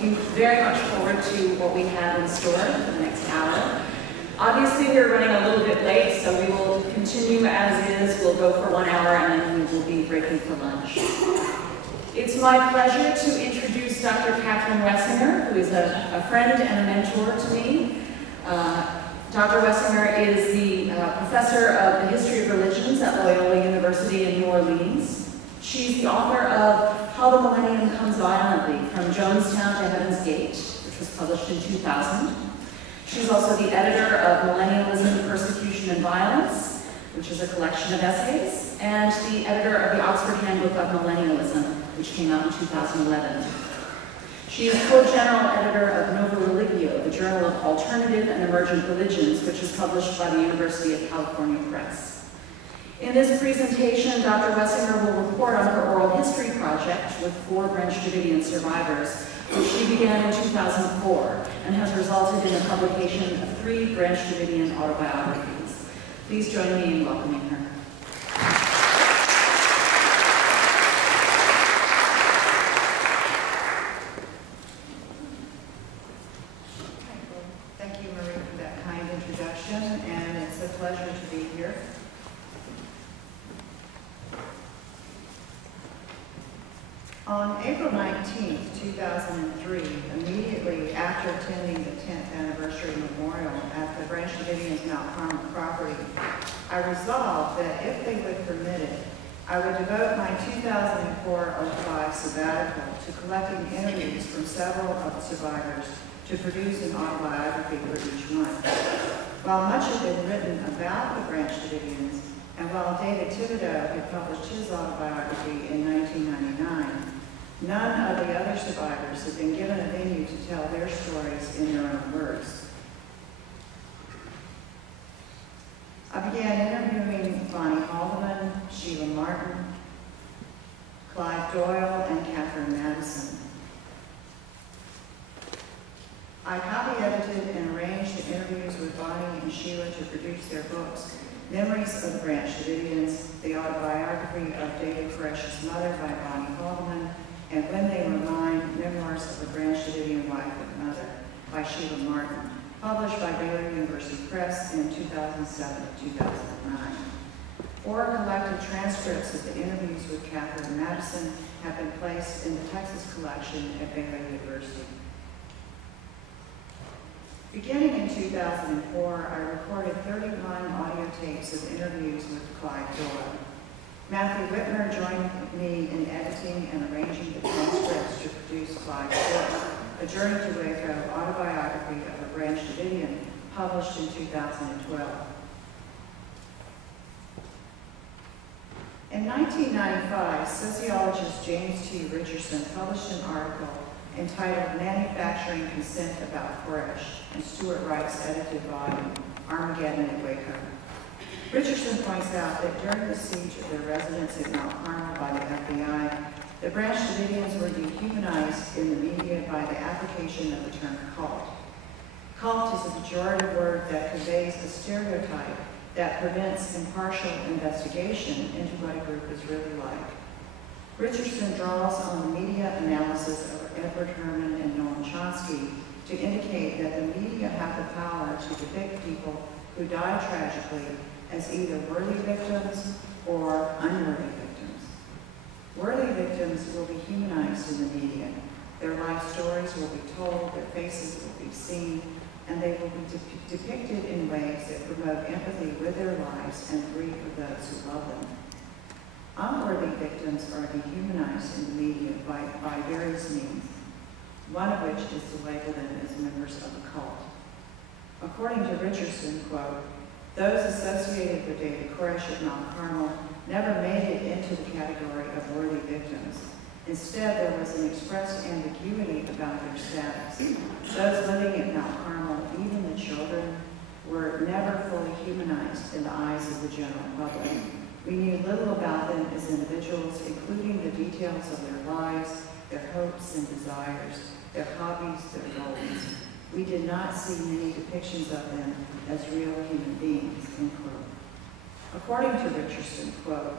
looking very much forward to what we have in store for the next hour. Obviously, we're running a little bit late, so we will continue as is. We'll go for 1 hour, and then we will be breaking for lunch. It's my pleasure to introduce Dr. Catherine Wessinger, who is a friend and a mentor to me. Dr. Wessinger is the professor of the history of religions at Loyola University in New Orleans. She's the author of How the Millennium Comes Violently, From Jonestown to Heaven's Gate, which was published in 2000. She's also the editor of Millennialism, Persecution, and Violence, which is a collection of essays, and the editor of the Oxford Handbook of Millennialism, which came out in 2011. She is co-general editor of Nova Religio, the Journal of Alternative and Emergent Religions, which is published by the University of California Press. In this presentation, Dr. Wessinger will report on her oral history project with 4 Branch Davidian survivors, which she began in 2004 and has resulted in the publication of 3 Branch Davidian autobiographies. Please join me in welcoming her. Thank you, Marie, for that kind introduction, and it's a pleasure to be here. On April 19, 2003, immediately after attending the 10th anniversary memorial at the Branch Davidians Mount Carmel property, I resolved that if they would permit it, I would devote my 2004-05 sabbatical to collecting interviews from several of the survivors to produce an autobiography for each one. While much had been written about the Branch Davidians, and while David Thibodeau had published his autobiography in 1999, none of the other survivors had been given a venue to tell their stories in their own words. I began interviewing Bonnie Haldeman, Sheila Martin, Clive Doyle, and Catherine Madison. I copy edited and arranged the interviews with Bonnie and Sheila to produce their books, Memories of the Branch Davidians, the autobiography of David Koresh's mother by Bonnie Haldeman, and When They Were Mine, Memoirs of a Branch Davidian Wife and Mother by Sheila Martin, published by Baylor University Press in 2007-2009. 4 collected transcripts of the interviews with Catherine Madison have been placed in the Texas collection at Baylor University. Beginning in 2004, I recorded 31 audio tapes of interviews with Clive Doyle. Matthew Whitmer joined me in editing and arranging the transcripts to produce Clive's book, A Journey to Waco, Autobiography of a Branch Davidian, published in 2012. In 1995, sociologist James T. Richardson published an article entitled Manufacturing Consent About Koresh in Stuart Wright's edited volume, Armageddon at Waco. Richardson points out that during the siege of their residence at Mount Carmel by the FBI, the Branch Davidians were dehumanized in the media by the application of the term cult. Cult is a pejorative word that conveys a stereotype that prevents impartial investigation into what a group is really like. Richardson draws on the media analysis of Edward Herman and Noam Chomsky to indicate that the media have the power to depict people who die tragically as either worthy victims or unworthy victims. Worthy victims will be humanized in the media. Their life stories will be told, their faces will be seen, and they will be depicted in ways that promote empathy with their lives and grief of those who love them. Unworthy victims are dehumanized in the media by various means, one of which is to label them as members of a cult. According to Richardson, quote, those associated with David Koresh at Mount Carmel never made it into the category of worthy victims. Instead, there was an expressed ambiguity about their status. Those living at Mount Carmel, even the children, were never fully humanized in the eyes of the general public. We knew little about them as individuals, including the details of their lives, their hopes and desires, their hobbies, their goals. We did not see many depictions of them as real human beings, end quote. According to Richardson, quote,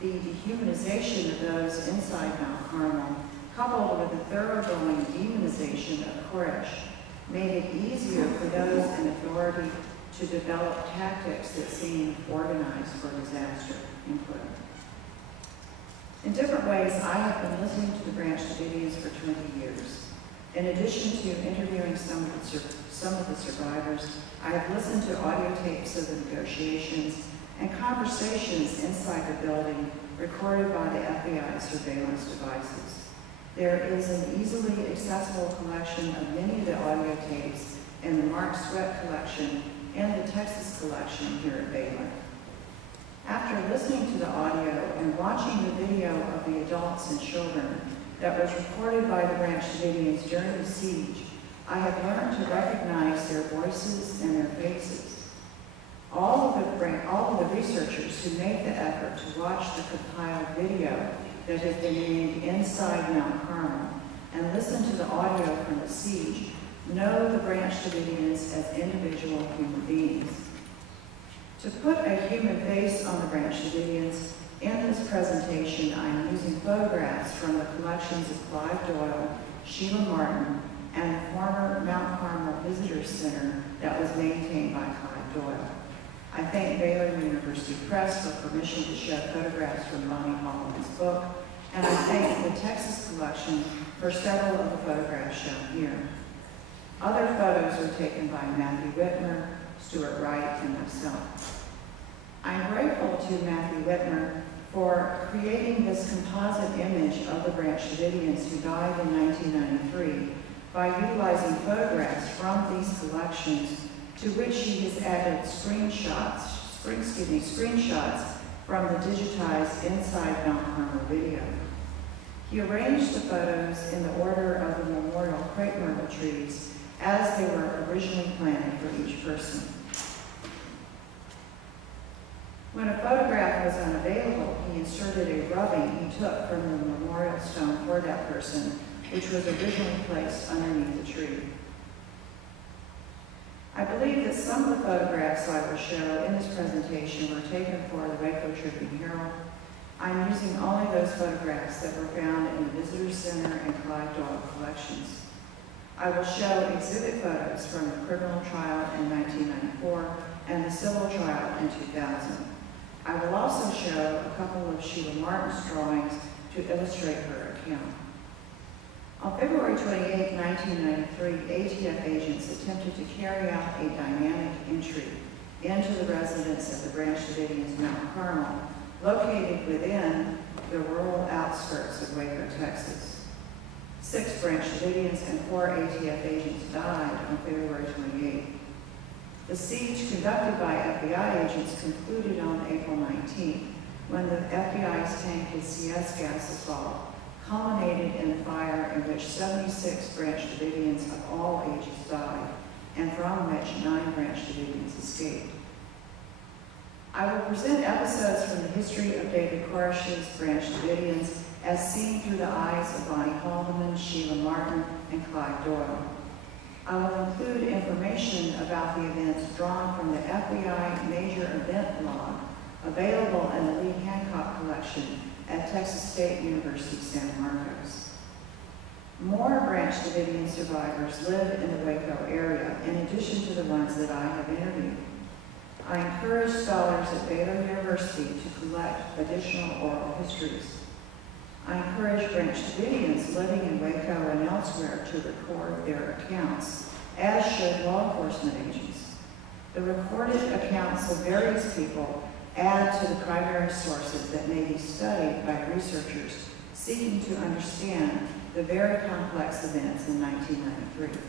the dehumanization of those inside Mount Carmel, coupled with the thoroughgoing demonization organization of Koresh made it easier for those in authority to develop tactics that seemed organized for disaster, end quote. In different ways, I have been listening to the Branch Davidians for 20 years. In addition to interviewing some of the survivors, I have listened to audio tapes of the negotiations and conversations inside the building recorded by the FBI surveillance devices. There is an easily accessible collection of many of the audio tapes in the Mark Sweat collection and the Texas collection here at Baylor. After listening to the audio and watching the video of the adults and children that was recorded by the Branch Davidians during the siege, I have learned to recognize their voices and their faces. All of the researchers who made the effort to watch the compiled video that has been named Inside Mount Carmel and listen to the audio from the siege know the Branch Davidians as individual human beings. To put a human face on the Branch Davidians, in this presentation I am using photographs from the collections of Clive Doyle, Sheila Martin, and the former Mount Carmel Visitor Center that was maintained by Clive Doyle. I thank Baylor University Press for permission to show photographs from Bonnie Holland's book, and I thank the Texas collection for several of the photographs shown here. Other photos were taken by Matthew Whitmer, Stuart Wright, and myself. I'm grateful to Matthew Whitmer for creating this composite image of the Branch Davidians who died in 1993 by utilizing photographs from these collections to which he has added screenshots from the digitized Inside Mount Carmel video. He arranged the photos in the order of the memorial crepe myrtle trees as they were originally planted for each person. When a photograph was unavailable, he inserted a rubbing he took from the memorial stone for that person, which was originally placed underneath the tree. I believe that some of the photographs I will show in this presentation were taken for the Waco Tribune Herald. I'm using only those photographs that were found in the Visitor Center and Clive Doyle collections. I will show exhibit photos from the criminal trial in 1994 and the civil trial in 2000. I will also show a couple of Sheila Martin's drawings to illustrate her account. On February 28, 1993, ATF agents attempted to carry out a dynamic entry into the residence of the Branch Davidians Mount Carmel, located within the rural outskirts of Waco, Texas. 6 Branch Davidians and 4 ATF agents died on February 28. The siege conducted by FBI agents concluded on April 19, when the FBI's tank with CS gas assault culminated in a fire in which 76 Branch Davidians of all ages died, and from which 9 Branch Davidians escaped. I will present episodes from the history of David Koresh's Branch Davidians as seen through the eyes of Bonnie Haldeman, Sheila Martin, and Clive Doyle. I will include information about the events drawn from the FBI Major Event Log, available in the Lee Hancock collection at Texas State University, San Marcos. More Branch Davidian survivors live in the Waco area, in addition to the ones that I have interviewed. I encourage scholars at Baylor University to collect additional oral histories. I encourage Branch Davidians living in Waco and elsewhere to record their accounts, as should law enforcement agents. The recorded accounts of various people add to the primary sources that may be studied by researchers seeking to understand the very complex events in 1993.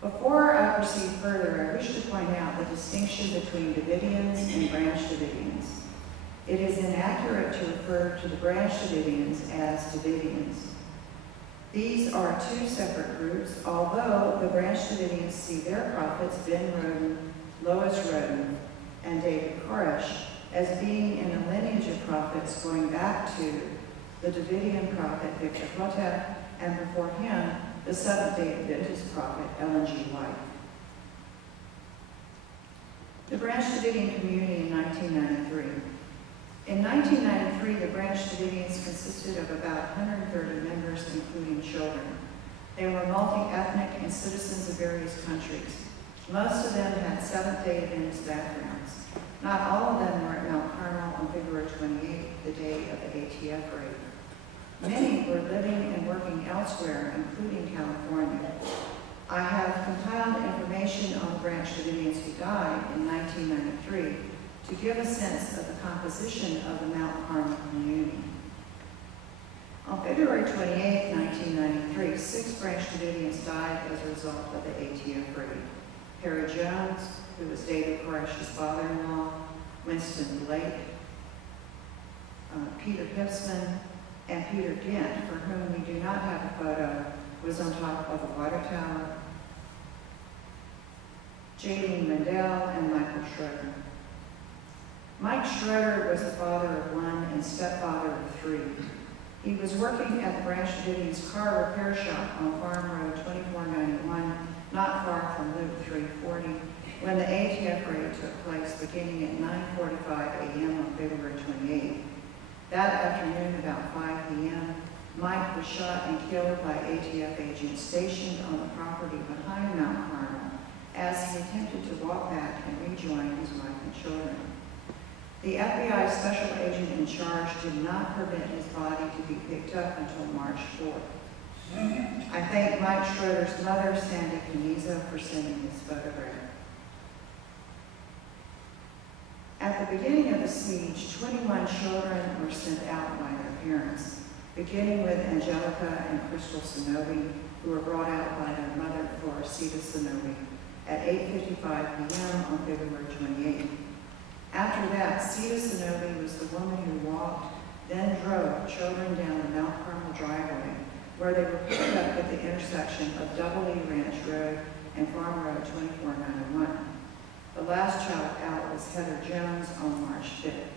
Before I proceed further, I wish to point out the distinction between Davidians and Branch Davidians. It is inaccurate to refer to the Branch Davidians as Davidians. These are 2 separate groups, although the Branch Davidians see their prophets, Ben Roden, Lois Roden, and David Koresh, as being in a lineage of prophets going back to the Davidian prophet Victor Hotep, and before him, the Seventh-day Adventist prophet Ellen G. White. The Branch Davidian community in 1993. In 1993, the Branch Davidians consisted of about 130 members, including children. multi-ethnic and citizens of various countries. Most of them had Seventh-day Adventist backgrounds. Not all of them were at Mount Carmel on February 28th, the day of the ATF raid. Many were living and working elsewhere, including California. I have compiled information on the Branch Davidians who died in 1993 to give a sense of the composition of the Mount Carmel community. On February 28, 1993, 6 Branch Davidians died as a result of the ATF raid. Harry Jones, who was David Koresh's father-in-law, Winston Blake, Peter Hipsman, and Peter Dent, for whom we do not have a photo, was on top of a water tower, J.D. Mendel, and Michael Schroeder. Mike Schroeder was the father of 1 and stepfather of 3. He was working at the Branch Davidians car repair shop on Farm Road 2491, not far from Loop 340, when the ATF raid took place beginning at 9:45 a.m. on February 28th. That afternoon, about 5 p.m., Mike was shot and killed by ATF agents stationed on the property behind Mount Carmel as he attempted to walk back and rejoin his wife and children. The FBI special agent in charge did not permit his body to be picked up until March 4th. I thank Mike Schroeder's mother, Sandy Canizo, for sending this photograph. At the beginning of the siege, 21 children were sent out by their parents, beginning with Angelica and Crystal Sonobi, who were brought out by their mother, Floricida Sonobi, at 8:55 p.m. on February 28th. After that, Sita Sonobi was the woman who walked, then drove children down the Mount Carmel driveway, where they were picked up at the intersection of Doubleday Ranch Road and Farm Road 2491. The last child out was Heather Jones on March 5th.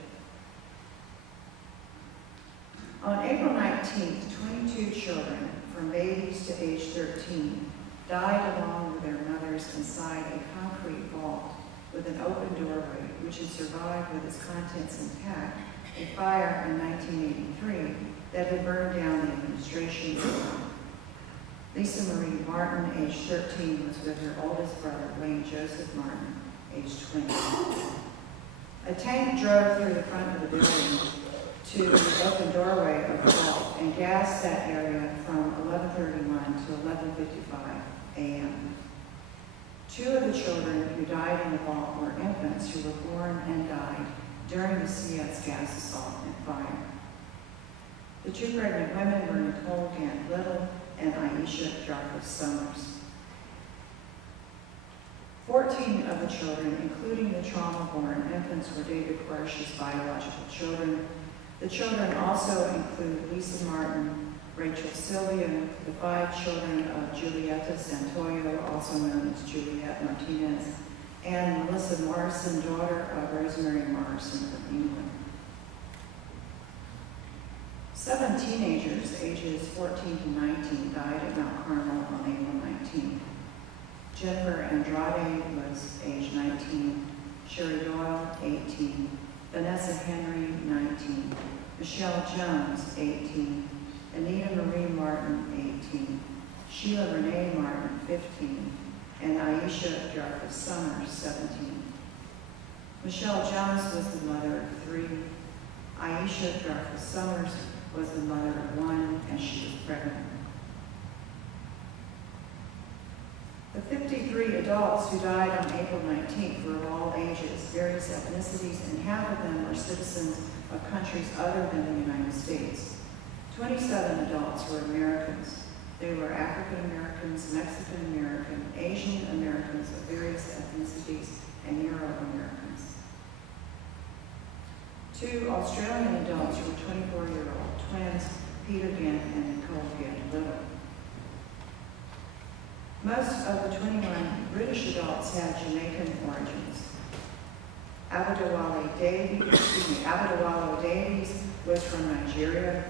On April 19th, 22 children, from babies to age 13, died along with their mothers inside a concrete vault with an open doorway, which had survived with its contents intact a fire in 1983 that had burned down the administration building. Lisa Marie Martin, age 13, was with her oldest brother, Wayne Joseph Martin, age 20. A tank drove through the front of the building to the open doorway of the vault and gassed that area from 11:31 to 11:55 a.m. 2 of the children who died in the vault were infants who were born and died during the CS gas assault and fire. The 2 pregnant women were Nicole Gant Little and Aisha Jarvis Summers. 14 of the children, including the trauma-born infants, were David Koresh's biological children. The children also include Lisa Martin, Rachel Sylvia, the 5 children of Julieta Santoyo, also known as Juliet Martinez, and Melissa Morrison, daughter of Rosemary Morrison of England. 7 teenagers, ages 14 to 19, died at Mount Carmel on April 19th. Jennifer Andrade was age 19, Sherry Doyle, 18, Vanessa Henry, 19, Michelle Jones, 18, Anita Marie Martin, 18, Sheila Renee Martin, 15, and Aisha Jarvis Summers, 17. Michelle Jones was the mother of 3. Aisha Jarvis Summers was the mother of 1, and she was pregnant. The 53 adults who died on April 19th were of all ages, various ethnicities, and half of them were citizens of countries other than the United States. 27 adults were Americans. They were African Americans, Mexican American, Asian Americans of various ethnicities, and Euro Americans. 2 Australian adults were 24-year-old twins, Peter Gant and Nicole Gant Little. Most of the 21 British adults had Jamaican origins. Abadawale Davies was from Nigeria.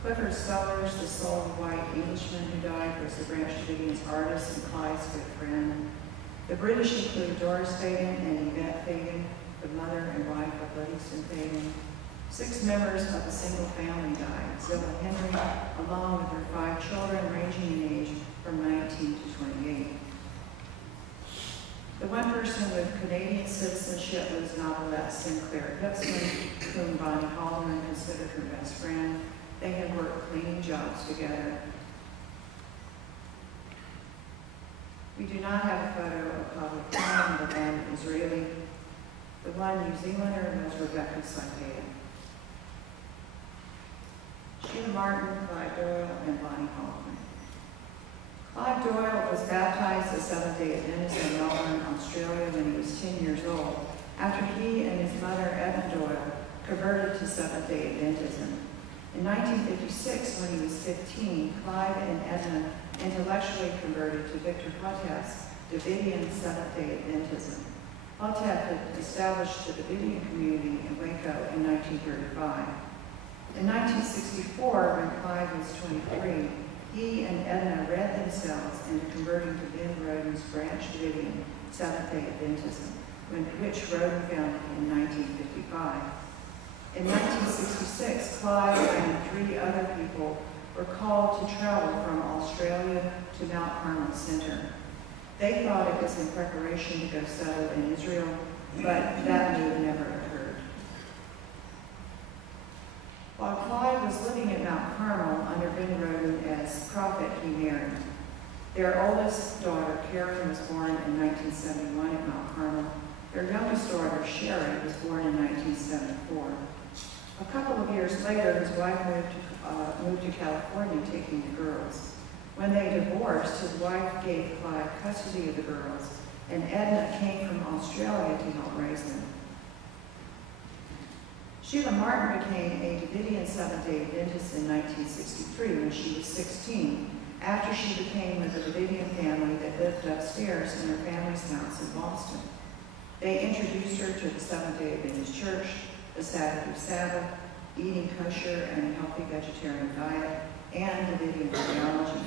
Clifford Sellers, the sole white Englishman who died, was the Branch Davidians artist and Clyde's good friend. The British include Doris Fagan and Yvette Fagan, the mother and wife of Livingston Fagan. 6 members of a single family died. Zilla Henry, along with her 5 children ranging in age from 19 to 28. The one person with Canadian citizenship was novelette Sinclair Gibson, whom Bonnie Haldeman considered her best friend. They had worked cleaning jobs together. We do not have a photo of public Tom, the man Israeli. The one New Zealander was Rebecca Saipea. Sheila Martin, Clyde Doyle, and Bonnie Haldeman. Clyde Doyle was baptized as Seventh-day Adventist in Melbourne, Australia when he was 10 years old, after he and his mother, Evan Doyle, converted to Seventh-day Adventism. In 1956, when he was 15, Clyde and Edna intellectually converted to Victor Hotep's Davidian Seventh-day Adventism. Hotep had established the Davidian community in Waco in 1935. In 1964, when Clyde was 23, he and Edna read themselves into converting to Ben Roden's Branch Davidian Seventh-day Adventism, which Roden founded in 1955. In 1966, Clyde and 3 other people were called to travel from Australia to Mount Carmel Center. They thought it was in preparation to go settle in Israel, but that move never occurred. While Clyde was living at Mount Carmel under Ben Roden as prophet, he married. Their oldest daughter, Karen, was born in 1971 at Mount Carmel. Their youngest daughter, Sherry, was born in 1974. A couple of years later, his wife moved to California, taking the girls. When they divorced, his wife gave Clyde custody of the girls, and Edna came from Australia to help raise them. Sheila Martin became a Davidian Seventh-day Adventist in 1963 when she was 16, after she became with a Davidian family that lived upstairs in her family's house in Boston. They introduced her to the Seventh-day Adventist Church, the Saturday Sabbath, eating kosher and a healthy vegetarian diet, and Davidian theology.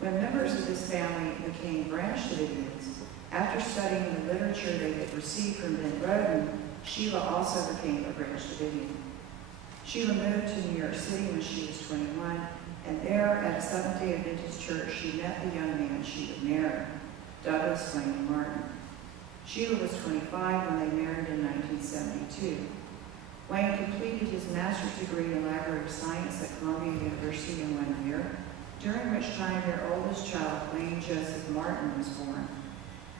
When members of this family became Branch Davidians, after studying the literature they had received from Ben Roden, Sheila also became a Branch Davidian. Sheila moved to New York City when she was 21, and there at a Seventh-day Adventist church, she met the young man she would marry, Douglas Wayne Martin. Sheila was 25 when they married in 1972. Wayne completed his master's degree in Library of Science at Columbia University in 1 year, during which time their oldest child, Wayne Joseph Martin, was born.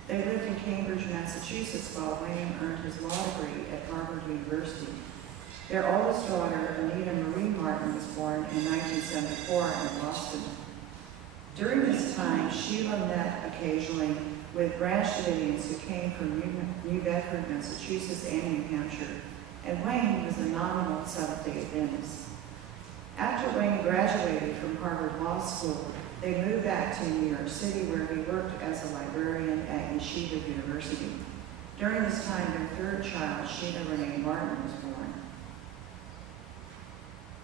They lived in Cambridge, Massachusetts, while Wayne earned his law degree at Harvard University. Their oldest daughter, Anita Marie Martin, was born in 1974 in Boston. During this time, Sheila met occasionally with Branch Davidians who came from New Bedford, Massachusetts, and New Hampshire, and Wayne was a nominal Seventh-day Adventist. After Wayne graduated from Harvard Law School, they moved back to New York City, where he worked as a librarian at Yeshiva University. During this time, their third child, Sheila Renee Martin, was born.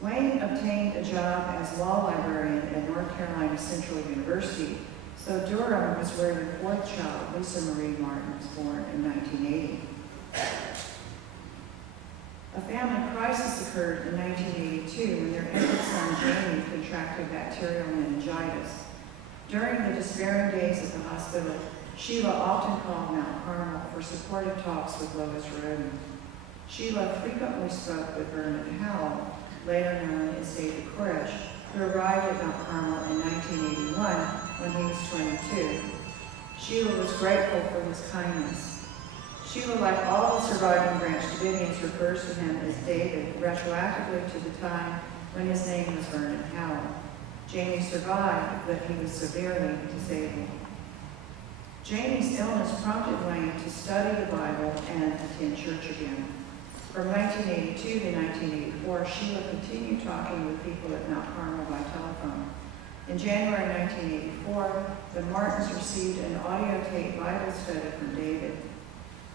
Wayne obtained a job as law librarian at North Carolina Central University, so Durham was where their fourth child, Lisa Marie Martin, was born in 1980. A family crisis occurred in 1982 when their infant son, Jamie, contracted bacterial meningitis. During the despairing days at the hospital, Sheila often called Mount Carmel for supportive talks with Lois Roden. Sheila frequently spoke with Vernon Howell, later known as David Koresh, who arrived at Mount Carmel in 1981 when he was 22. Sheila was grateful for his kindness. Sheila, like all the surviving Branch Davidians, refers to him as David, retroactively to the time when his name was Vernon Howell. Jamie survived, but he was severely disabled. Jamie's illness prompted Wayne to study the Bible and attend church again. From 1982 to 1984, Sheila continued talking with people at Mount Carmel by telephone. In January 1984, the Martins received an audio tape Bible study from David.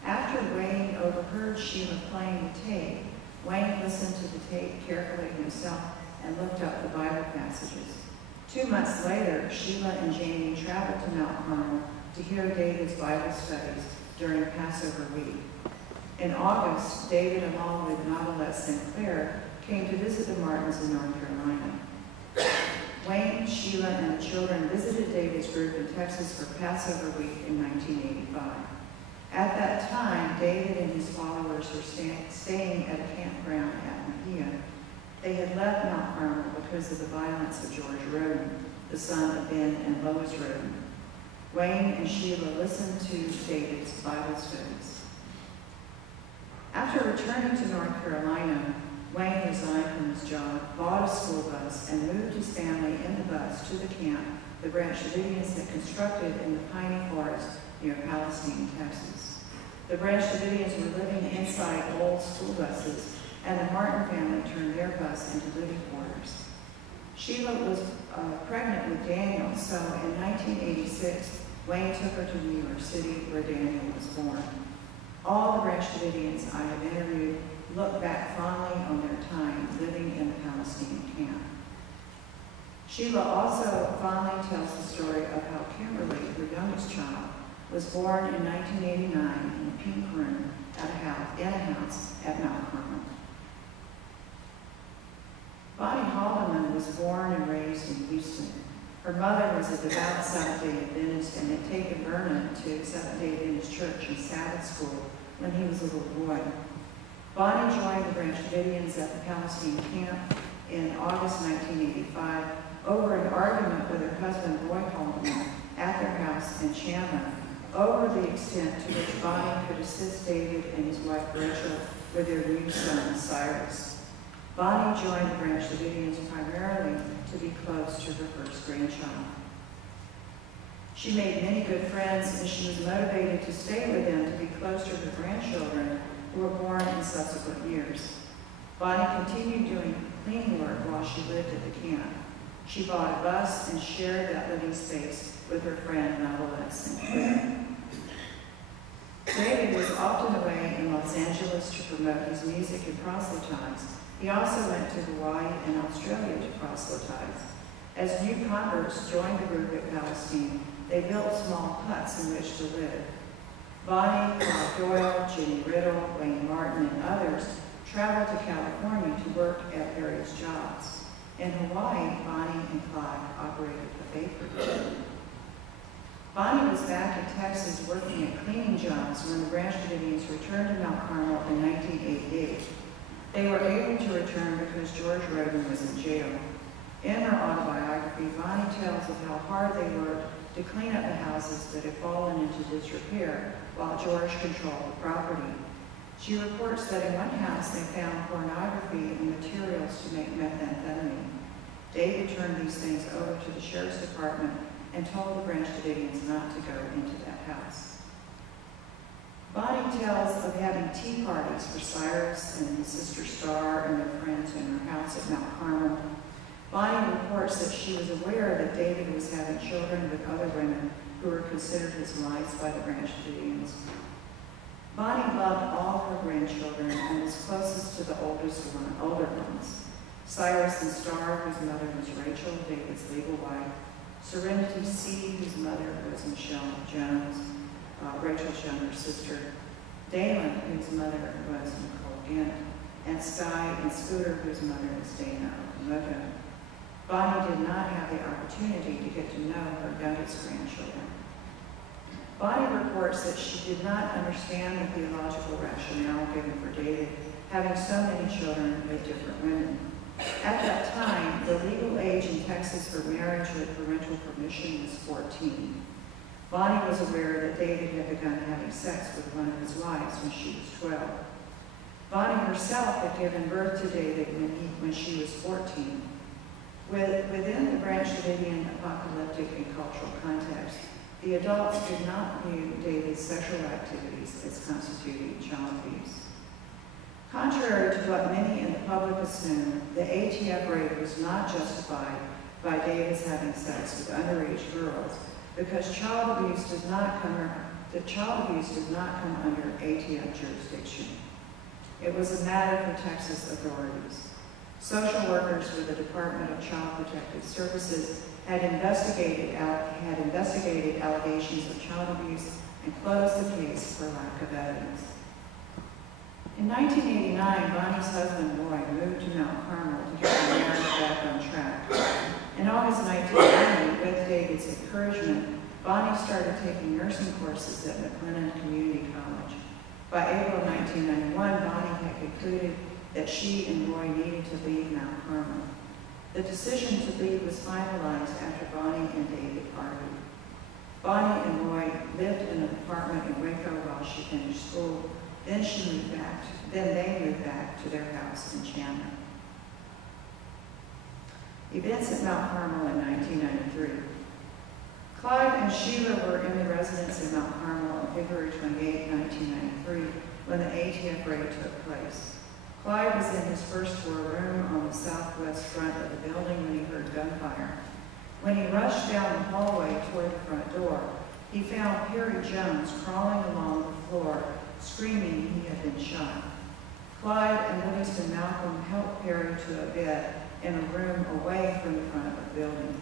After Wayne overheard Sheila playing the tape, Wayne listened to the tape carefully himself and looked up the Bible passages. 2 months later, Sheila and Jamie traveled to Mount Carmel to hear David's Bible studies during Passover week. In August, David, along with novelette Sinclair, came to visit the Martins in North Carolina. Wayne Wayne, Sheila, and the children visited David's group in Texas for Passover week in 1985. At that time, David and his followers were staying at a campground at Mejia. They had left Mount Carmel because of the violence of George Roden, the son of Ben and Lois Roden. Wayne and Sheila listened to David's Bible studies. After returning to North Carolina, Wayne resigned from his job, bought a school bus, and moved his family in the bus to the camp the Branch Davidians had constructed in the piney forest near Palestine, Texas. The Branch Davidians were living inside old school buses, and the Martin family turned their bus into living quarters. Sheila was pregnant with Daniel, so in 1986, Wayne took her to New York City, where Daniel was born. All the Branch Davidians I have interviewed look back fondly on their time living in the Palestinian camp. Sheila also fondly tells the story of how Kimberly, her youngest child, was born in 1989 in a pink room in a house at Mount Carmel. Bonnie Haldeman was born and raised in Houston. Her mother was a devout Seventh-day Adventist and had taken Vernon to Seventh-day Adventist Church and Sabbath school when he was a little boy. Bonnie joined the Branch Davidians at the Palestine camp in August 1985 over an argument with her husband, Roy Haldeman, at their house in Chandler, over the extent to which Bonnie could assist David and his wife Rachel with their new son, Cyrus. Bonnie joined the Branch Davidians primarily to be close to her first grandchild. She made many good friends, and she was motivated to stay with them to be close to her grandchildren who were born in subsequent years. Bonnie continued doing cleaning work while she lived at the camp. She bought a bus and shared that living space with her friend Madeline Sinclair. David was often away in Los Angeles to promote his music and proselytize. He also went to Hawaii and Australia to proselytize. As new converts joined the group at Palestine, they built small huts in which to live. Bonnie, Clive Doyle, Jenny Riddle, Wayne Martin, and others traveled to California to work at various jobs. In Hawaii, Bonnie and Clive operated a bakery. Bonnie was back in Texas working at cleaning jobs when the Branch Davidians returned to Mount Carmel in 1988. They were able to return because George Roden was in jail. In her autobiography, Bonnie tells of how hard they worked to clean up the houses that had fallen into disrepair while George controlled the property. She reports that in one house they found pornography and materials to make methamphetamine. David turned these things over to the sheriff's department and told the Branch Davidians not to go into that house. Bonnie tells of having tea parties for Cyrus and his sister Star and their friends in her house at Mount Carmel. Bonnie reports that she was aware that David was having children with other women who were considered his wives by the Branch Davidians. Bonnie loved all her grandchildren and was closest to the older ones. Cyrus and Star, whose mother was Rachel, David's legal wife. Serenity C, whose mother was Michelle Jones, Rachel's younger sister. Dallam, whose mother was Nicole Gant. And Sky and Scooter, whose mother was Dana Okamoto. Bonnie did not have the opportunity to get to know her youngest grandchildren. Bonnie reports that she did not understand the theological rationale given for David having so many children with different women. At that time, the legal age in Texas for marriage with parental permission was 14. Bonnie was aware that David had begun having sex with one of his wives when she was 12. Bonnie herself had given birth to David when she was 14. Within the Branch Davidian apocalyptic and cultural context, the adults did not view David's sexual activities as constituting child abuse. Contrary to what many in the public assume, the ATF rape was not justified by David's having sex with underage girls because child abuse does not come under ATF jurisdiction. It was a matter for Texas authorities. Social workers with the Department of Child Protective Services had investigated allegations of child abuse and closed the case for lack of evidence. In 1989, Bonnie's husband, Roy, moved to Mount Carmel to get the marriage back on track. In August 1990, with David's encouragement, Bonnie started taking nursing courses at McLennan Community College. By April 1991, Bonnie had concluded that she and Roy needed to leave Mount Carmel. The decision to leave was finalized after Bonnie and David argued. Bonnie and Roy lived in an apartment in Waco while she finished school. Then they moved back to their house in Chandler. Events at Mount Carmel in 1993. Clive and Sheila were in the residence in Mount Carmel on February 28, 1993, when the ATF raid took place. Clive was in his first floor room on the southwest front of the building when he heard gunfire. When he rushed down the hallway toward the front door, he found Perry Jones crawling along the floor, screaming he had been shot. Clive and Livingston Malcolm helped Perry to a bed in a room away from the front of the building.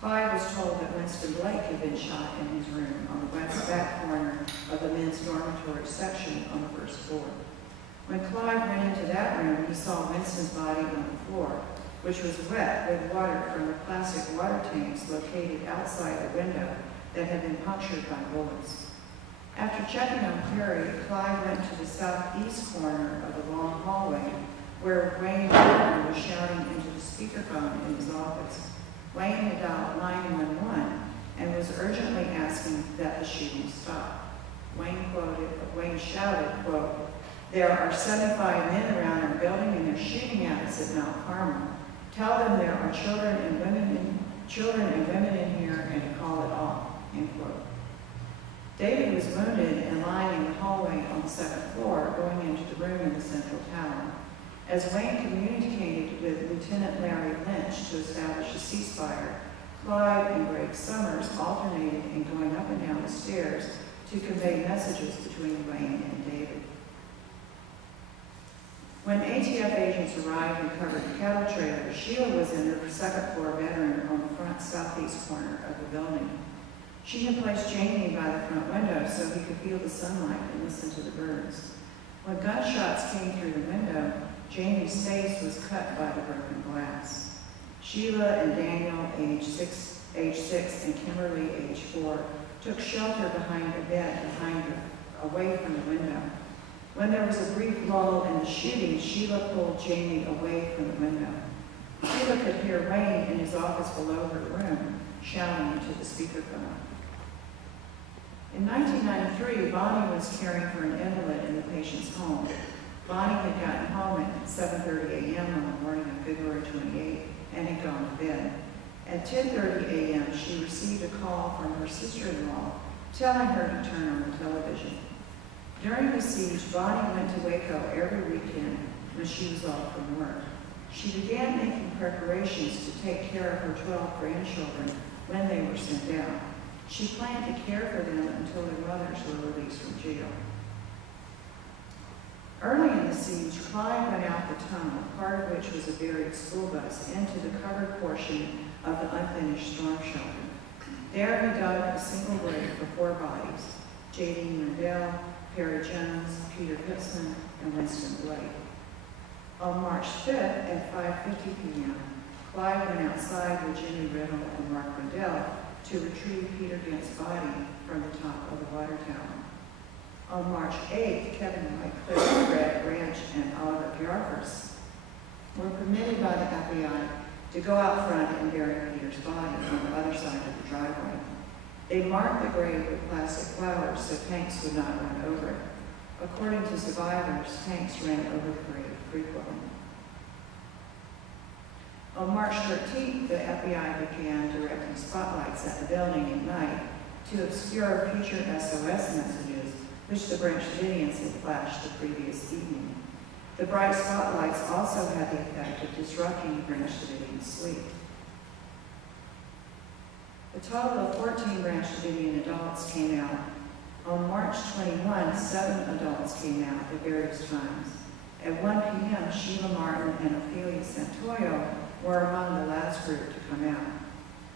Clive was told that Winston Blake had been shot in his room on the west back corner of the men's dormitory section on the first floor. When Clive went into that room, he saw Winston's body on the floor, which was wet with water from the plastic water tanks located outside the window that had been punctured by bullets. After checking on Perry, Clive went to the southeast corner of the long hallway where Wayne Gordon was shouting into the speakerphone in his office. Wayne had dialed 911 and was urgently asking that the shooting stop. Wayne shouted, quote, "There are 75 men around our building and they're shooting at us at Mount Carmel. Tell them there are children and women in here and to call it off," end quote. David was wounded and lying in the hallway on the second floor, going into the room in the central tower. As Wayne communicated with Lieutenant Larry Lynch to establish a ceasefire, Clive and Greg Summers alternated in going up and down the stairs to convey messages between Wayne and David. When ATF agents arrived and covered the cattle trailer, Sheila was in her second floor bedroom on the front southeast corner of the building. She had placed Jamie by the front window so he could feel the sunlight and listen to the birds. When gunshots came through the window, Jamie's face was cut by the broken glass. Sheila and Daniel, age 6, and Kimberly, age 4, took shelter behind a bed away from the window. When there was a brief lull in the shooting, Sheila pulled Jamie away from the window. Sheila could hear Wayne in his office below her room shouting into the speakerphone. In 1993, Bonnie was caring for an invalid in the patient's home. Bonnie had gotten home at 7:30 a.m. on the morning of February 28 and had gone to bed. At 10:30 a.m., she received a call from her sister-in-law telling her to turn on the television. During the siege, Bonnie went to Waco every weekend when she was off from work. She began making preparations to take care of her 12 grandchildren when they were sent out. She planned to care for them until their mothers were released from jail. Early in the siege, Clive went out the tunnel, part of which was a buried school bus, into the covered portion of the unfinished storm shelter. There he dug a single grave for 4 bodies: J.D. Mundell, Perry Jones, Peter Hitzman, and Winston Blake. On March 5th at 5:50 p.m., Clive went outside with Jimmy Riddle and Mark Riddell to retrieve Peter Dent's body from the top of the water tower. On March 8th, Kevin White, Cliff Branch, and Oliver Garfers were permitted by the FBI to go out front and bury Peter's body on the other side of the driveway. They marked the grave with plastic flowers so tanks would not run over it. According to survivors, tanks ran over the grave frequently. On March 13th, the FBI began directing spotlights at the building at night to obscure future SOS messages, which the Branch Davidians had flashed the previous evening. The bright spotlights also had the effect of disrupting the Branch Davidian sleep. A total of 14 Branch Davidian adults came out. On March 21, 7 adults came out at various times. At 1 p.m., Sheila Martin and Ophelia Santoyo were among the last group to come out.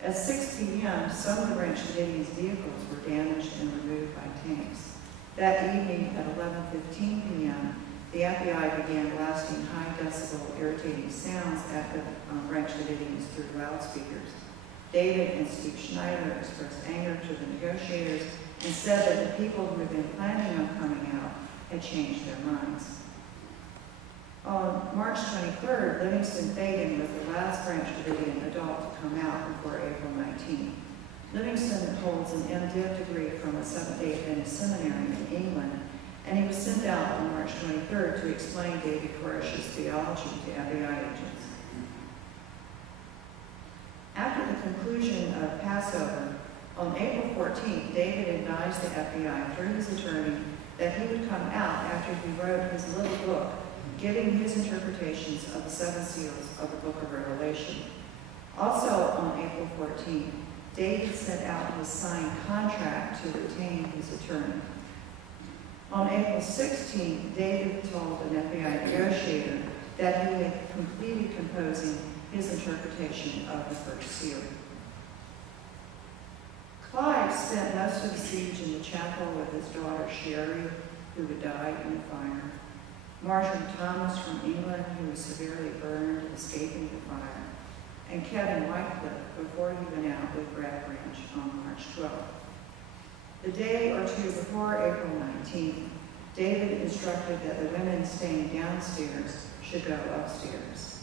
At 6 p.m., some of the Branch Davidians' vehicles were damaged and removed by tanks. That evening at 11:15 p.m., the FBI began blasting high-decibel, irritating sounds at the Branch Davidians through loudspeakers. David and Steve Schneider expressed anger to the negotiators and said that the people who had been planning on coming out had changed their minds. On March 23rd, Livingston Fagan was the last Branch Davidian adult to come out before April 19th. Livingston holds an MDiv degree from the Seventh-day Adventist Seminary in England, and he was sent out on March 23rd to explain David Koresh's theology to FBI agents. After the conclusion of Passover, on April 14th, David advised the FBI through his attorney that he would come out after he wrote his little book, giving his interpretations of the seven seals of the book of Revelation. Also on April 14th, David sent out his signed contract to retain his attorney. On April 16th, David told an FBI negotiator that he had completed composing his interpretation of the first seal. Clive spent most of the siege in the chapel with his daughter Sherry, who had died in the fire, Marjorie Thomas from England, who was severely burned, escaping the fire, and Kevin Whitecliffe before he went out with Brad Branch on March 12th. The day or two before April 19th, David instructed that the women staying downstairs should go upstairs.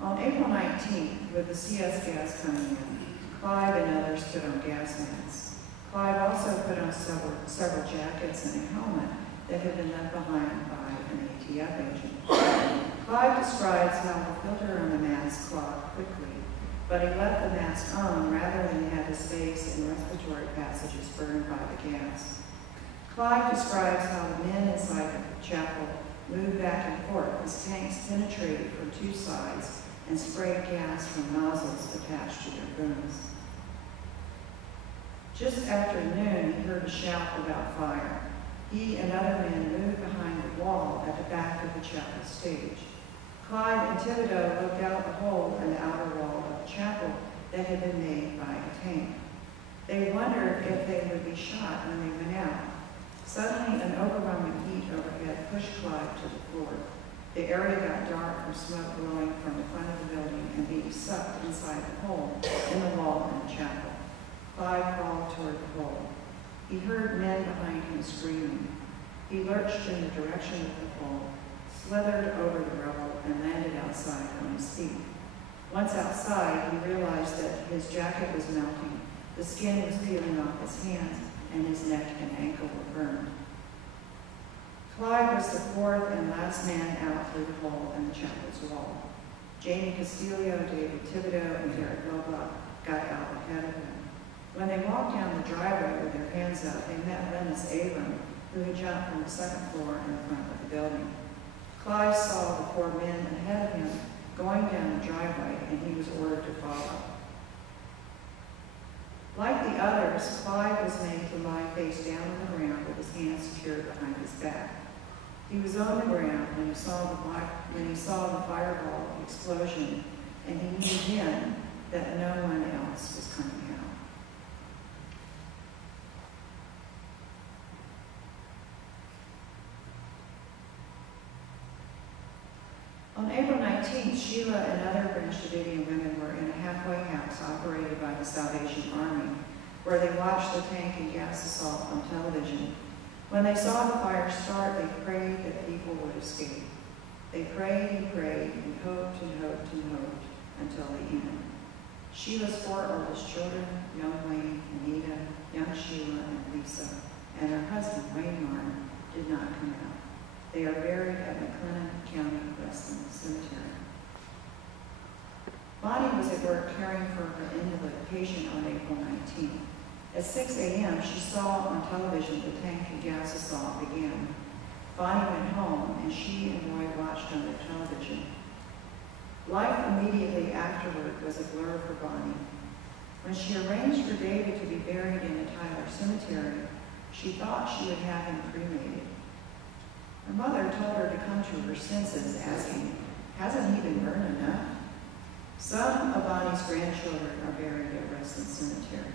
On April 19th, with the CS gas coming in, Clive and others put on gas masks. Clive also put on several jackets and a helmet that had been left behind by an ATF agent. Clive describes how the filter on the mask clogged quickly, but he left the mask on rather than have his face and respiratory passages burned by the gas. Clive describes how the men inside the chapel moved back and forth as tanks penetrated from two sides and sprayed gas from nozzles attached to their booms. Just after noon, he heard a shout about fire. He and other men moved behind the wall at the back of the chapel stage. Clive and Thibodeau looked out the hole in the outer wall of the chapel that had been made by a tank. They wondered if they would be shot when they went out. Suddenly, an overwhelming heat overhead pushed Clive to the floor. The area got dark from smoke blowing from the front of the building and being sucked inside the hole in the wall in the chapel. Clive crawled toward the hole. He heard men behind him screaming. He lurched in the direction of the hole, slithered over the rubble, and landed outside on his feet. Once outside, he realized that his jacket was melting, the skin was peeling off his hands, and his neck and ankle were burned. Clive was the fourth and last man out through the hole in the chapel's wall. Jamie Castillo, David Thibodeau, and Derek Lobach got out ahead of him. When they walked down the driveway with their hands up, they met Rennis Abram, who had jumped from the second floor in the front of the building. Clive saw the four men ahead of him going down the driveway, and he was ordered to follow. Like the others, Clive was made to lie face down on the ground with his hands secured behind his back. He was on the ground when he saw the fireball explosion, and he knew then that no one else was coming out. On April 19th, Sheila and other Branch Davidian women were in a halfway house operated by the Salvation Army, where they watched the tank and gas assault on television. When they saw the fire start, they prayed that people would escape. They prayed and prayed and hoped and hoped and hoped until the end. Sheila's four oldest children, young Wayne, Anita, young Sheila, and Lisa, and her husband, Wayne Martin, did not come out. They are buried at McLennan County Westland Cemetery. Bonnie was at work caring for her invalid patient on April 19th. At 6 a.m., she saw on television the tank and gas assault begin. Bonnie went home, and she and Lloyd watched on their television. Life immediately afterward was a blur for Bonnie. When she arranged for David to be buried in the Tyler Cemetery, she thought she would have him cremated. Her mother told her to come to her senses, asking, "Hasn't he been burned enough?" Some of Bonnie's grandchildren are buried at Westland Cemetery.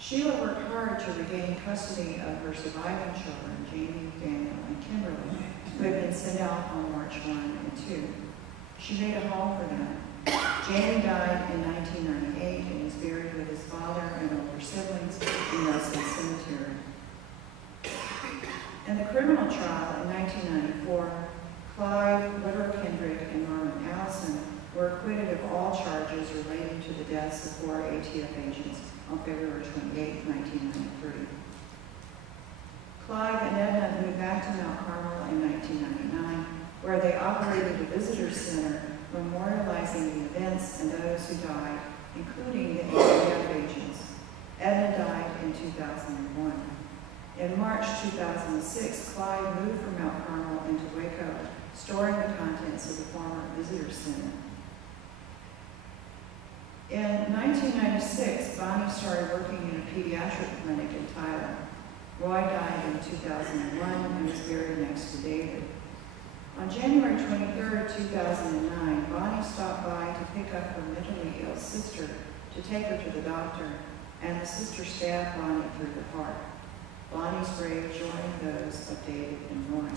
Sheila worked hard to regain custody of her surviving children, Jamie, Daniel, and Kimberly, who had been sent out on March 1 and 2. She made a home for them. Jamie died in 1998 and is buried with his father and older siblings in Wessinger Cemetery. In the criminal trial in 1994, Clive, Woodrow Kendrick, and Norman Allison were acquitted of all charges relating to the deaths of 4 ATF agents on February 28, 1993. Clive and Edna moved back to Mount Carmel in 1999, where they operated a visitor center memorializing the events and those who died, including the ATF agents. Edna died in 2001. In March 2006, Clive moved from Mount Carmel into Waco, storing the contents of the former visitor center. In 1996, Bonnie started working in a pediatric clinic in Tyler. Roy died in 2001 and was buried next to David. On January 23, 2009, Bonnie stopped by to pick up her mentally ill sister to take her to the doctor, and the sister stabbed Bonnie through the heart. Bonnie's grave joined those of David and Roy.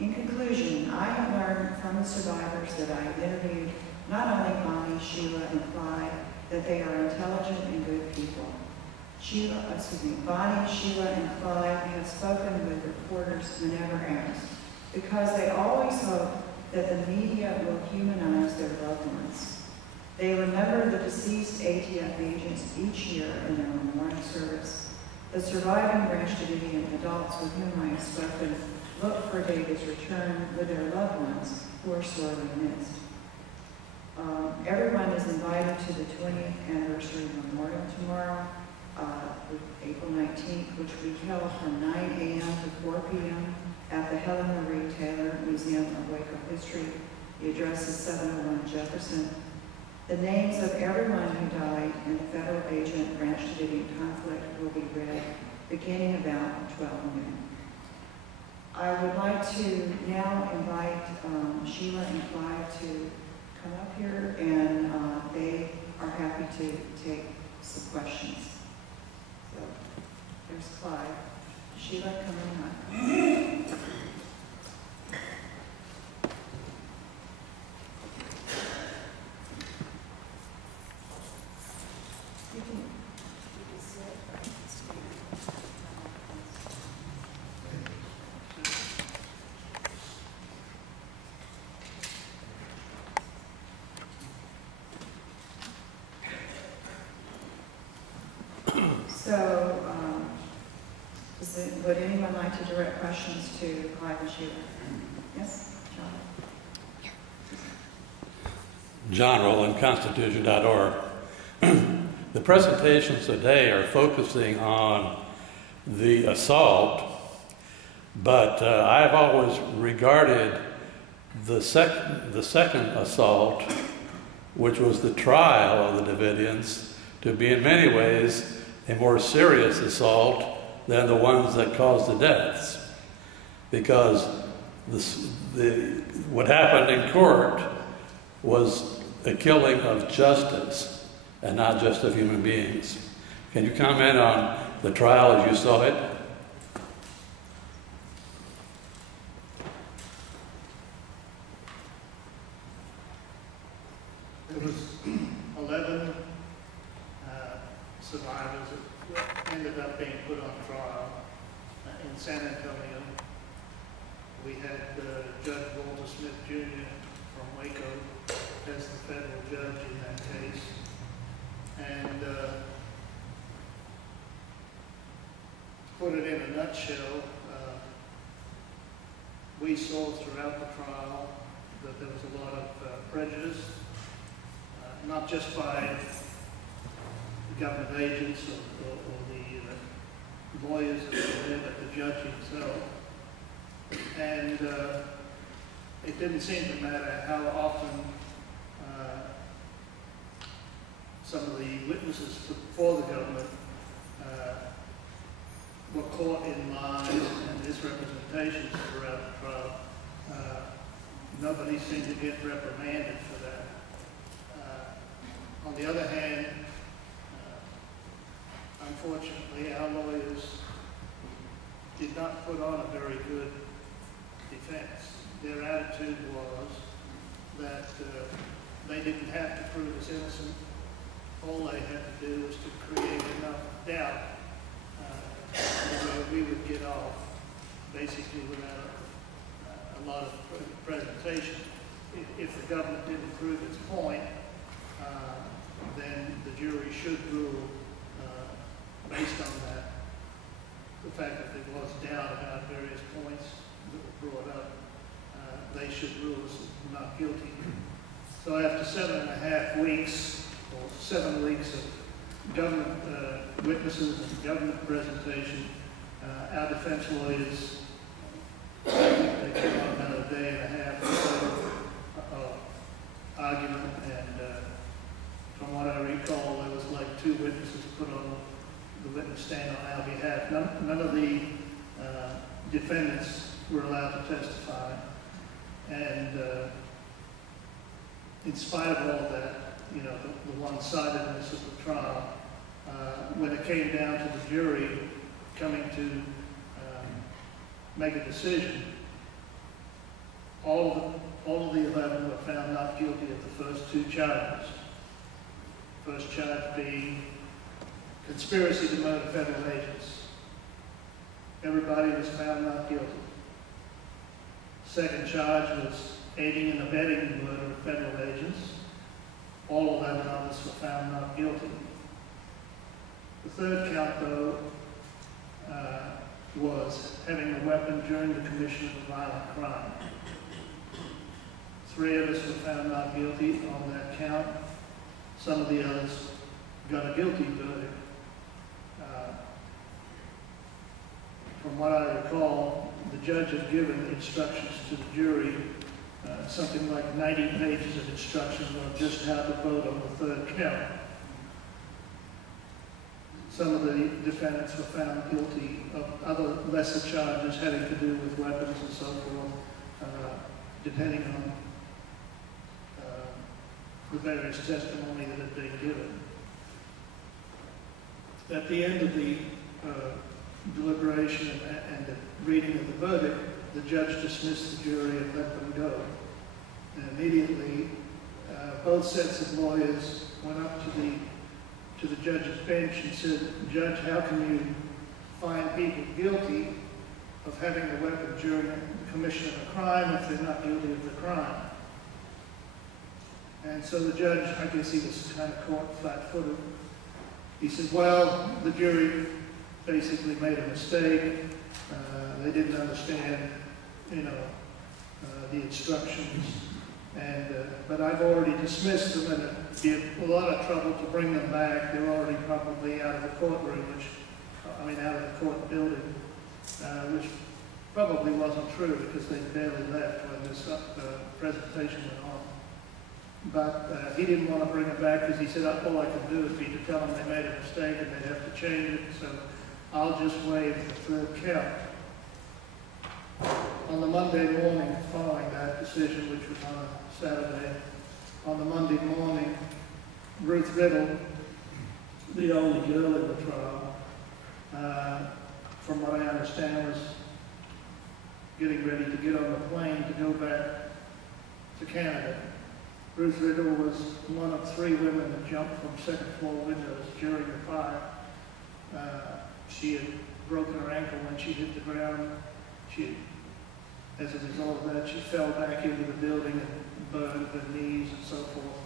In conclusion, I have learned from the survivors that I interviewed, not only Bonnie, Sheila, and Clyde, that they are intelligent and good people. Bonnie, Sheila, and Clyde have spoken with reporters whenever asked, because they always hope that the media will humanize their loved ones. They remember the deceased ATF agents each year in their memorial service. The surviving Branch Davidian adults with whom I have spoken look for David's return with their loved ones who are sorely missed. Everyone is invited to the 20th anniversary memorial tomorrow, April 19th, which we held from 9 a.m. to 4 p.m. at the Helen Marie Taylor Museum of Waco History. The address is 701 Jefferson. The names of everyone who died in the federal agent Branch Davidian conflict will be read beginning about 12 noon. I would like to now invite Sheila and Clyde to come up here, and they are happy to take some questions. So there's Clyde. Sheila, coming up. So, would anyone like to direct questions to Clyde and Sheila? Yes, John? John Rowland, Constitution.org. The presentations today are focusing on the assault, but I've always regarded the second assault, which was the trial of the Davidians, to be in many ways a more serious assault than the ones that caused the deaths. Because what happened in court was a killing of justice and not just of human beings. Can you comment on the trial as you saw it? There was 11 survivors that ended up being put on trial in San Antonio. We had Judge Walter Smith Jr. from Waco as the federal judge in that case. And to put it in a nutshell, we saw throughout the trial that there was a lot of prejudice, not just by the government agents or the lawyers that were there, but the judge himself. And it didn't seem to matter how often some of the witnesses for the government were caught in lies and misrepresentations throughout the trial. Nobody seemed to get reprimanded for that. On the other hand, unfortunately, our lawyers did not put on a very good defense. Their attitude was that they didn't have to prove us innocent. All they had to do was to create enough doubt where we would get off, basically without a lot of presentation. If the government didn't prove its point, then the jury should rule based on that. The fact that there was doubt about various points that were brought up, they should rule us not guilty. So after 7.5 weeks, or 7 weeks of government witnesses and government presentation, our defense lawyers, they came on about a day and a half or so of argument, and from what I recall, there was like 2 witnesses put on the witness stand on our behalf. None of the defendants were allowed to testify, and in spite of all that, you know, the one-sidedness of the trial, when it came down to the jury coming to make a decision, all of the 11 were found not guilty of the first 2 charges. First charge being conspiracy to murder federal agents. Everybody was found not guilty. Second charge was aiding and abetting the murder of federal agents. All 11 of us were found not guilty. The third count, though, was having a weapon during the commission of a violent crime. 3 of us were found not guilty on that count. Some of the others got a guilty verdict. From what I recall, the judge had given instructions to the jury, something like 90 pages of instructions on just how to vote on the third count. Some of the defendants were found guilty of other lesser charges having to do with weapons and so forth, depending on the various testimony that had been given. At the end of the deliberation and the reading of the verdict, the judge dismissed the jury and let them go. And immediately, both sets of lawyers went up to the judge's bench and said, "Judge, how can you find people guilty of having a weapon during the commission of a crime if they're not guilty of the crime?" And so the judge, I guess he was kind of caught flat-footed. He said, "Well, the jury basically made a mistake. They didn't understand, the instructions. But I've already dismissed them, and it'd be a lot of trouble to bring them back. They're already probably out of the courtroom, out of the court building, which probably wasn't true because they barely left when this presentation went on. But he didn't want to bring it back because he said, all I could do would be to tell them they made a mistake and they'd have to change it, so I'll just waive the third count." On the Monday morning following that decision, which was on a Saturday, on the Monday morning, Ruth Riddle, the only girl in the trial, from what I understand, was getting ready to get on the plane to go back to Canada. Ruth Riddle was one of 3 women that jumped from second-floor windows during the fire. She had broken her ankle when she hit the ground. As a result of that, she fell back into the building and burned her knees and so forth.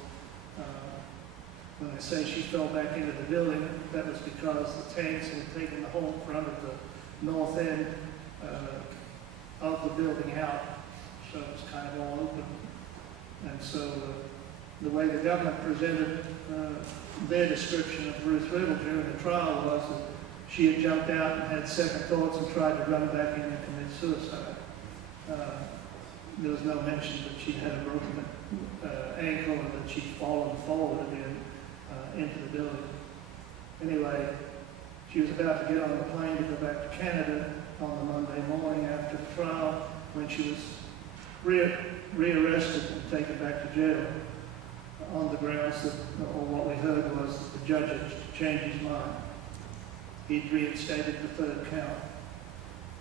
When I say she fell back into the building, that was because the tanks had taken the whole front of the north end of the building out, so it was kind of all open. And so the way the government presented their description of Ruth Riddle during the trial was that she had jumped out and had second thoughts and tried to run back in and commit suicide. There was no mention that she had a broken ankle and that she'd fallen forward into the building. Anyway, she was about to get on the plane to go back to Canada on the Monday morning after the trial when she was rearrested and taken back to jail on the grounds that, or what we heard was that the judge had changed his mind. he'd reinstated the third count.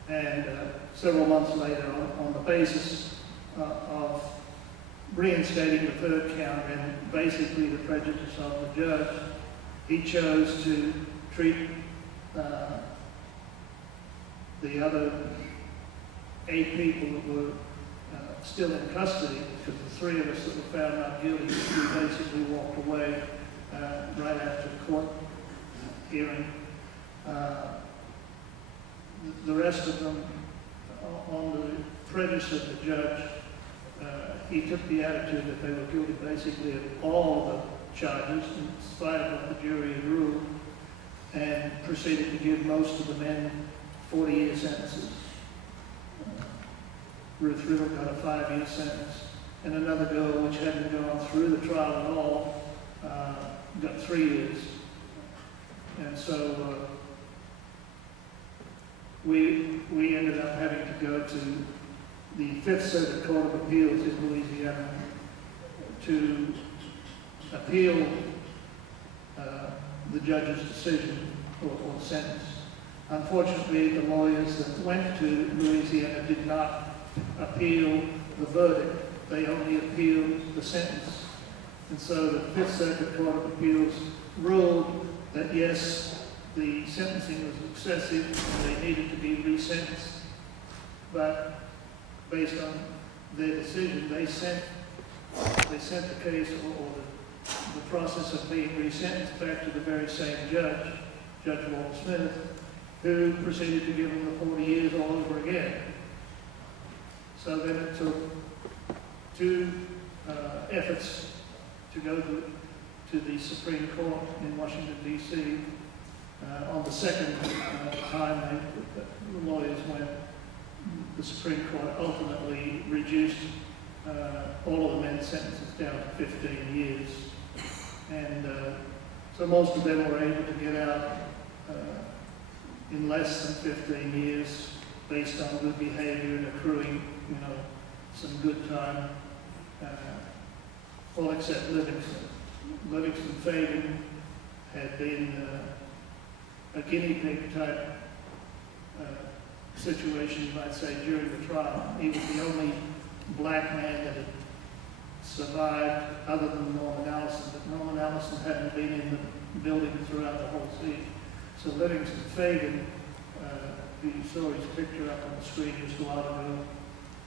And several months later, on the basis of reinstating the third count and basically the prejudice of the judge, he chose to treat the other 8 people that were still in custody, because the 3 of us that were found not guilty, we basically walked away right after the court hearing. The rest of them, on the prejudice of the judge, he took the attitude that they were guilty basically of all the charges, in spite of what the jury had ruled, and proceeded to give most of the men 40-year sentences. Ruth Riddle got a 5-year sentence, and another girl, which hadn't gone through the trial at all, got 3 years. And so we ended up having to go to the Fifth Circuit Court of Appeals in Louisiana to appeal the judge's decision or sentence. Unfortunately, the lawyers that went to Louisiana did not appeal the verdict. They only appealed the sentence. And so the Fifth Circuit Court of Appeals ruled that yes, the sentencing was excessive and they needed to be resentenced. But based on their decision, they sent the case or the process of being resentenced back to the very same judge, Judge Walter Smith, who proceeded to give them the 40 years all over again. So then it took 2 efforts to go to the Supreme Court in Washington, D.C. On the second time the lawyers went, the Supreme Court ultimately reduced all of the men's sentences down to 15 years. And so most of them were able to get out in less than 15 years based on good behavior and accruing, some good time. All except Livingston. Livingston Fagan had been a guinea pig type situation, you might say, during the trial. He was the only black man that had survived other than Norman Allison, but Norman Allison hadn't been in the building throughout the whole siege. So Livingston Fagan, you saw his picture up on the screen just a while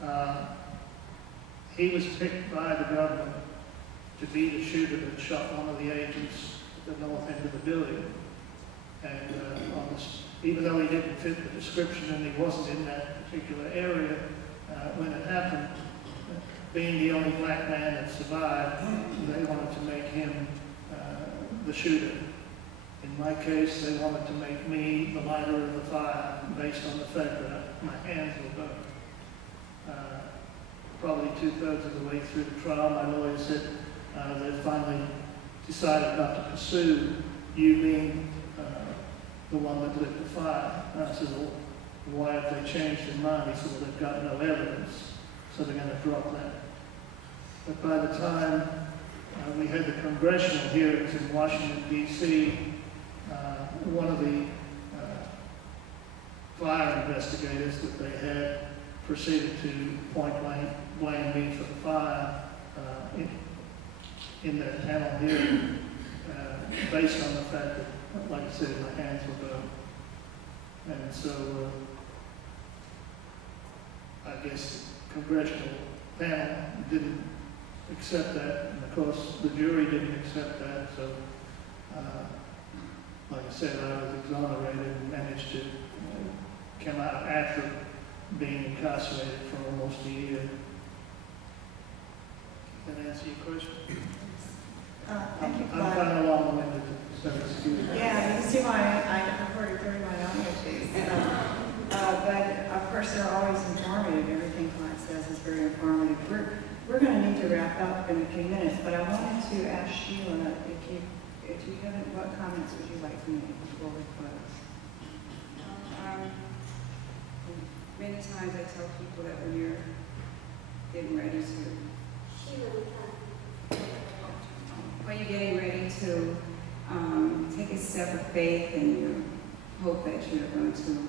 ago, he was picked by the government to be the shooter that shot one of the agents at the north end of the building. And even though he didn't fit the description and he wasn't in that particular area when it happened, being the only black man that survived, they wanted to make him the shooter. In my case, they wanted to make me the lighter of the fire based on the fact that my hands were burnt. Probably 2/3 of the way through the trial, my lawyer said they finally decided not to pursue you being the one that lit the fire. And I said, well, why have they changed their mind? He said, well, they've got no evidence, so they're going to drop that. But by the time we had the congressional hearings in Washington, D.C., one of the fire investigators that they had proceeded to point blank blame me for the fire in that panel hearing, based on the fact that, like I said, my hands were burned. And so I guess the congressional panel didn't accept that, and of course the jury didn't accept that, so like I said, I was exonerated and managed to come out after being incarcerated for almost a year. Can I answer your question? Thank you, I'm kind of long-winded, so excuse me. Yeah, you can see why I prefer to carry my own issues. But of course, they're always informative. Everything client says is very informative. We're going to need to wrap up in a few minutes, but I wanted to ask Sheila if you haven't, what comments would you like to make before we close? Many times I tell people that when you're getting ready to take a step of faith and you're hope that you're going to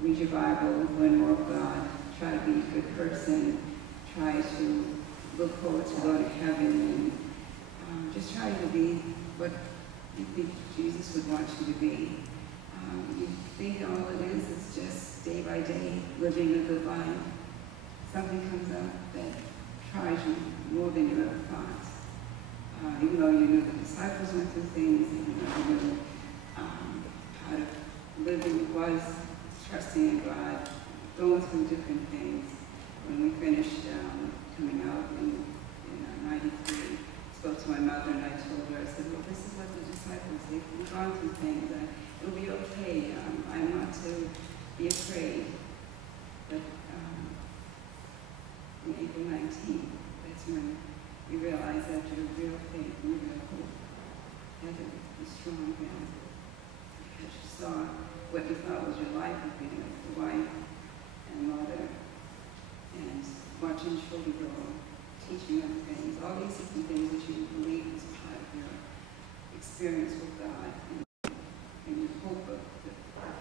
read your Bible, learn more of God, try to be a good person, try to look forward to going to heaven, and just try to be what you think Jesus would want you to be. You think all it is just day by day living a good life. Something comes up that tries you more than you ever thought. Even though you knew the disciples went through things, even though you knew how to live was trusting in God, going through different things. When we finished coming out in 93, spoke to my mother and I told her, I said, well, this is what the disciples, they've gone through things. It'll be okay. I'm not to be afraid. But on April 19th, that's when you realize that your real faith and your real hope had to be strong again. Because you saw what you thought was your life of being a wife and mother, and watching children grow, teaching them things, all these different things that you believe is part of your experience with God and your hope of the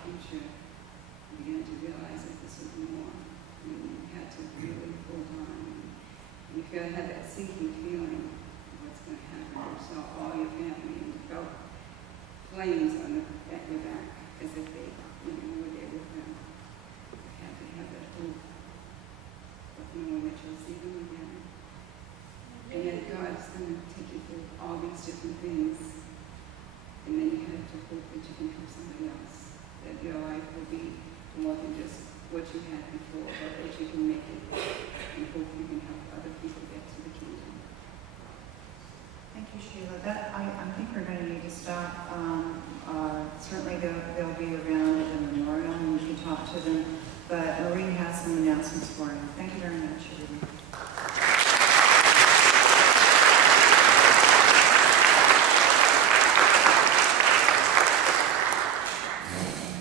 future. You began to realize that this was more. And you had to really hold on. And if you had that sinking feeling of what's going to happen, you saw all your family and you felt flames at your back as if they were there with them. You had to have that hope of knowing that you'll see them again. And that God's going to take you through all these different things. And then you have to hope that you can help somebody else. That your life will be more than just what you had before, but that you can make it and hope you can help other people get to the kingdom. Thank you, Sheila. I think we're going to need to stop. Certainly they'll be around at the memorial and you can talk to them. But Maureen has some announcements for you. Thank you very much, Sheila.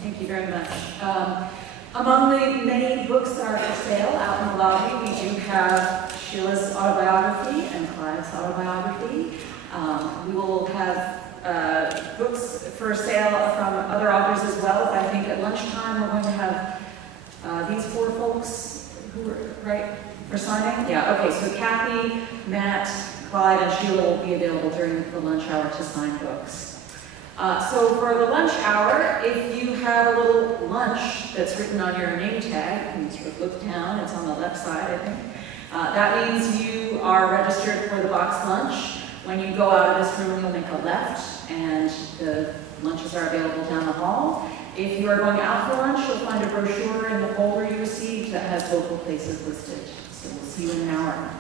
Thank you very much. Among the many books that are for sale out in the lobby, we do have Sheila's autobiography and Clive's autobiography. We will have books for sale from other authors as well, but I think at lunchtime we're going to have these four folks who are right for signing. Yeah, okay, so Kathy, Matt, Clyde, and Sheila will be available during the lunch hour to sign books. So for the lunch hour, if you have a little lunch that's written on your name tag, you can sort of look down, it's on the left side, I think. That means you are registered for the box lunch. When you go out of this room, you'll make a left, and the lunches are available down the hall. If you are going out for lunch, you'll find a brochure in the folder you received that has local places listed. So we'll see you in an hour.